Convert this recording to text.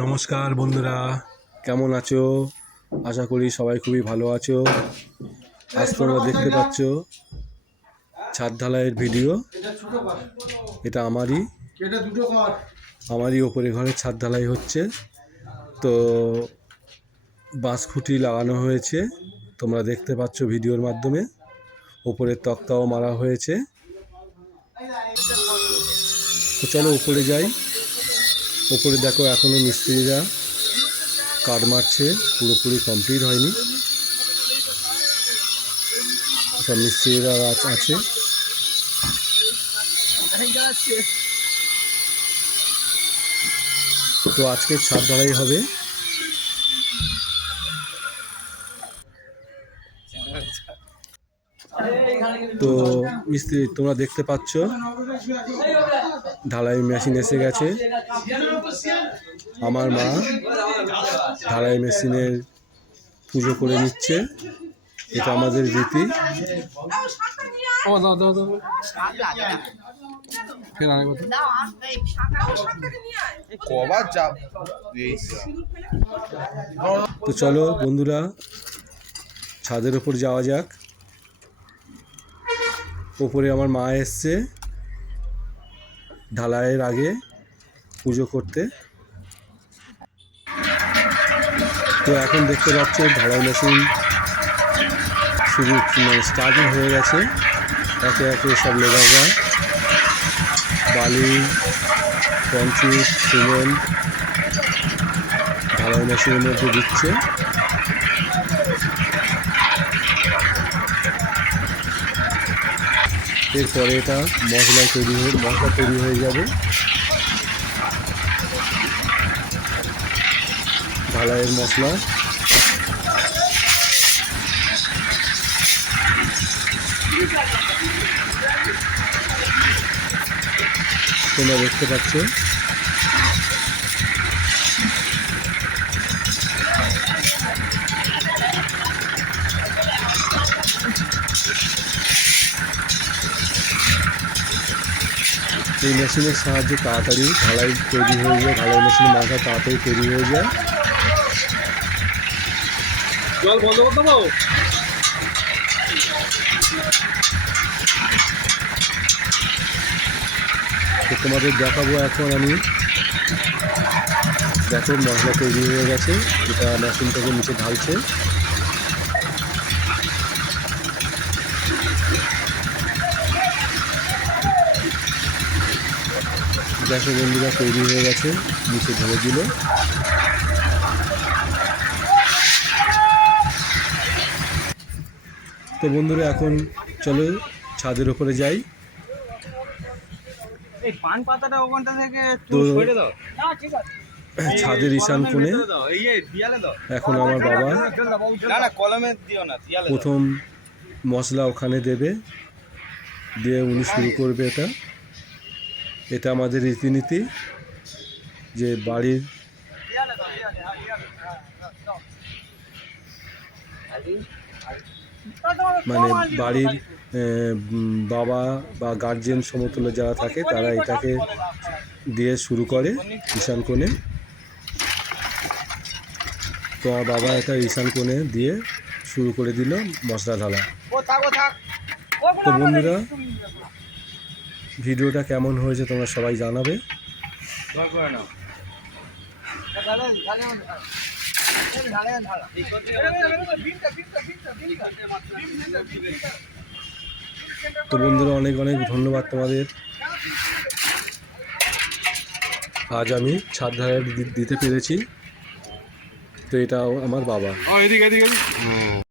নমস্কার বন্ধুরা। কেমন আছো? আশা করি সবাই খুবই ভালো আছো। আজ তোমরা দেখতে পাচ্ছ ছাদ ঢালাইয়ের ভিডিও। এটা আমারই। আমারই ওপরে ঘরে ছাদ ঢালাই হচ্ছে। তো বাঁশ খুঁটি লাগানো হয়েছে। তোমরা দেখতে পাচ্ছ ভিডিওর মাধ্যমে। ওপরের তক্তাও মারা হয়েছে। তো চলো উপরে যাই। ওপরে দেখো এখনও মিস্ত্রিরা কাঠ মারছে, পুরোপুরি কমপ্লিট হয়নি। সব মিস্ত্রিরা আছ- আছে। তো আজকে ছাদ ঢালাই হবে। তো মিস্ত্রি তোমরা দেখতে পাচ্ছ ঢালাই মেশিন এসে গেছে। আমার মা ঢালাই মেশিনের পুজো করে নিচ্ছে। এটা আমাদের রীতি। তো চলো বন্ধুরা ছাদের ওপর যাওয়া যাক। ওপরে আমার মা এসছে ঢালাইয়ের আগে পুজো করতে। তো এখন দেখতে পাচ্ছ ঢালাই মেশিন শুরু মানে স্টার্টিং হয়ে গেছে। একে একে সব লেবাররা, বালি কনক্রিট সিমেন্ট, ঢালাই মেশিনের মধ্যে দিচ্ছে। এরপরে এটা মশলা তৈরি হয়ে মশলা তৈরি হয়ে যাবে। ঢালাইয়ের মশলা। তোমরা দেখতে পাচ্ছ। এই মেশিনের সাহায্যে তাড়াতাড়ি ঢালাই তৈরি হয়ে যায় ঢালাই মেশিনের মাথা তাড়াতাড়ি তৈরি হয়ে যায়। জল বন্ধ করতে পারো তো তোমাদের দেখাবো এখন আমি দেখো মশলা তৈরি হয়ে গেছে যেটা মেশিন থেকে নিচে ঢালছে। বন্ধুরা তৈরি হয়ে গেছে নিচে ঢেলে দিল। তো বন্ধুরা এখন চলো ছাদের ওপরে যাই। ছাদের ঈশান কোণে এখন আমার বাবা না না কলমে দিও না দিয়ালে দাও। প্রথম মশলা ওখানে দেবে দিয়ে উনি শুরু করবে এটা। এটা আমাদের রীতিনীতি যে বাড়ির মানে বাড়ির বাবা বা গার্জেন সমতুল্য যারা থাকে, তারা এটাকে দিয়ে শুরু করে ঈশান কোণে। তো বাবা এটা ঈশান কোণে দিয়ে শুরু করে দিল মশলা ঢালা তো বন্ধুরা ভিডিওটা কেমন হয়েছে তোমরা সবাই জানাবে। ধর তো বন্ধুরা অনেক অনেক ধন্যবাদ তোমাদের। আজ আমি ছাদ দি- দিতে পেরেছি। তো এটা আমার বাবা। ও এদিকে এদিকে এদিকে।